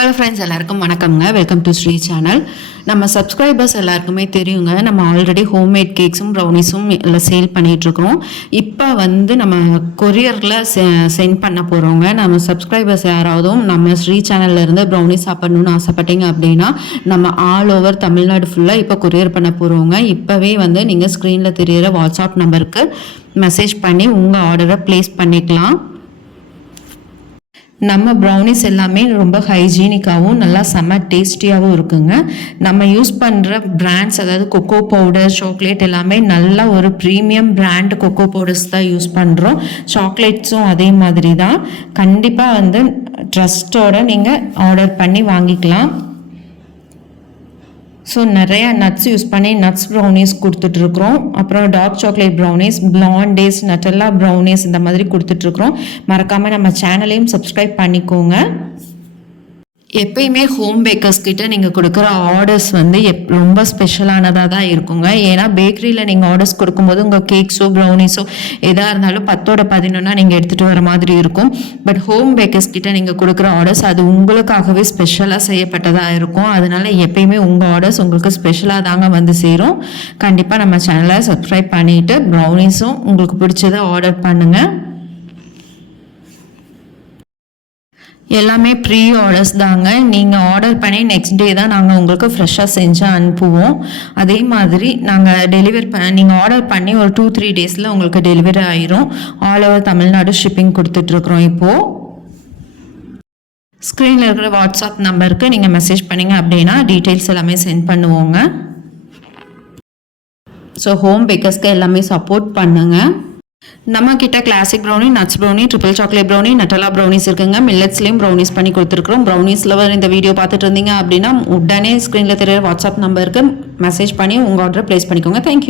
Hello friends, எல்லாருக்கும் வணக்கம்ங்க. Welcome to Sri channel. நம்ம சப்ஸ்கிரைபர்ஸ் எல்லாருக்குமே தெரியுங்க, நம்ம ஆல்ரெடி ஹோம்மேட் கேக்ஸும் ப்ரௌனிஸும் எல்லாம் சேல் பண்ணிகிட்ருக்குறோம். இப்போ நம்ம கொரியரில் சென்ட் பண்ண போகிறோங்க. நம்ம சப்ஸ்கிரைபர்ஸ் யாராவதும் நம்ம ஸ்ரீ சேனல்லேருந்து ப்ரௌனி சாப்பிட்ணுன்னு ஆசைப்பட்டீங்க அப்படின்னா நம்ம ஆல் ஓவர் தமிழ்நாடு ஃபுல்லாக இப்போ கொரியர் பண்ண போகிறோங்க. இப்போவே நீங்கள் ஸ்க்ரீனில் தெரிகிற வாட்ஸ்அப் நம்பருக்கு மெசேஜ் பண்ணி உங்கள் ஆர்டரை ப்ளேஸ் பண்ணிக்கலாம். நம்ம ப்ரௌனிஸ் எல்லாமே ரொம்ப ஹைஜீனிக்காகவும் நல்லா செம்ம டேஸ்டியாகவும் இருக்குங்க. நம்ம யூஸ் பண்ணுற பிராண்ட்ஸ், அதாவது கொக்கோ பவுடர், சாக்லேட் எல்லாமே நல்லா ஒரு ப்ரீமியம் பிராண்ட் கொக்கோ பவுடர்ஸ் தான் யூஸ் பண்ணுறோம். சாக்லேட்ஸும் அதே மாதிரி தான். கண்டிப்பாக ட்ரஸ்ட்டோடு நீங்கள் ஆர்டர் பண்ணி வாங்கிக்கலாம். ஸோ நிறையா நட்ஸ் யூஸ் பண்ணி நட்ஸ் ப்ரௌனிஸ் கொடுத்துட்ருக்குறோம். அப்புறம் டார்க் சாக்லேட் ப்ரௌனிஸ், பிளாண்டேஸ், நட்டெல்லா ப்ரௌனிஸ் இந்த மாதிரி கொடுத்துட்ருக்குறோம். மறக்காமல் நம்ம சேனலையும் சப்ஸ்கிரைப் பண்ணிக்கோங்க. எப்பயுமே ஹோம் பேக்கர்ஸ் கிட்ட நீங்கள் கொடுக்குற ஆர்டர்ஸ் ரொம்ப ஸ்பெஷலானதாக தான் இருக்குங்க. ஏன்னா பேக்கரியில் நீங்கள் ஆர்டர்ஸ் கொடுக்கும்போது உங்கள் கேக்ஸோ ப்ரௌனிஸோ எதாக இருந்தாலும் 10/11 நீங்கள் எடுத்துகிட்டு வர மாதிரி இருக்கும். பட் ஹோம் பேக்கர்ஸ் கிட்ட நீங்கள் கொடுக்குற ஆர்டர்ஸ் அது உங்களுக்காகவே ஸ்பெஷலாக செய்யப்பட்டதாக இருக்கும். அதனால எப்பயுமே உங்கள் ஆர்டர்ஸ் உங்களுக்கு ஸ்பெஷலாக தாங்க சேரும். கண்டிப்பாக நம்ம சேனலை சப்ஸ்கிரைப் பண்ணிவிட்டு ப்ரௌனிஸும் உங்களுக்கு பிடிச்சதை ஆர்டர் பண்ணுங்கள். எல்லாமே ப்ரீ ஆர்டர்ஸ் தாங்க. நீங்கள் ஆர்டர் பண்ணி நெக்ஸ்ட் டே தான் நாங்கள் உங்களுக்கு ஃப்ரெஷ்ஷாக செஞ்சு அனுப்புவோம். அதே மாதிரி நாங்கள் நீங்கள் ஆர்டர் பண்ணி ஒரு 2-3 டேஸில் உங்களுக்கு டெலிவரி ஆயிரும். ஆல் ஓவர் தமிழ்நாடு ஷிப்பிங் கொடுத்துட்ருக்குறோம். இப்போது ஸ்க்ரீனில் இருக்கிற வாட்ஸ்அப் நம்பருக்கு நீங்கள் மெசேஜ் பண்ணிங்க அப்படின்னா டீட்டெயில்ஸ் எல்லாமே சென்ட் பண்ணுவோங்க. ஸோ ஹோம் பேக்கர்ஸ்க்கு எல்லாமே சப்போர்ட் பண்ணுங்கள். நம்ம கிட்ட classic brownie, nuts brownie, triple chocolate brownie, Nutella brownies இருக்குங்க. மில்லட்ஸ்லேயும் ப்ரௌனிஸ் பண்ணி கொடுத்துருக்குறோம். ப்ரௌனிஸில் இந்த வீடியோ பார்த்துட்டு இருந்தீங்க அப்படின்னா உடனே ஸ்க்ரீனில் தெரியுற வாட்ஸ்அப் நம்பருக்கு மெசேஜ் பண்ணி உங்கள் ஆர்டரை ப்ளேஸ் பண்ணிக்கோங்க. தேங்க்யூ.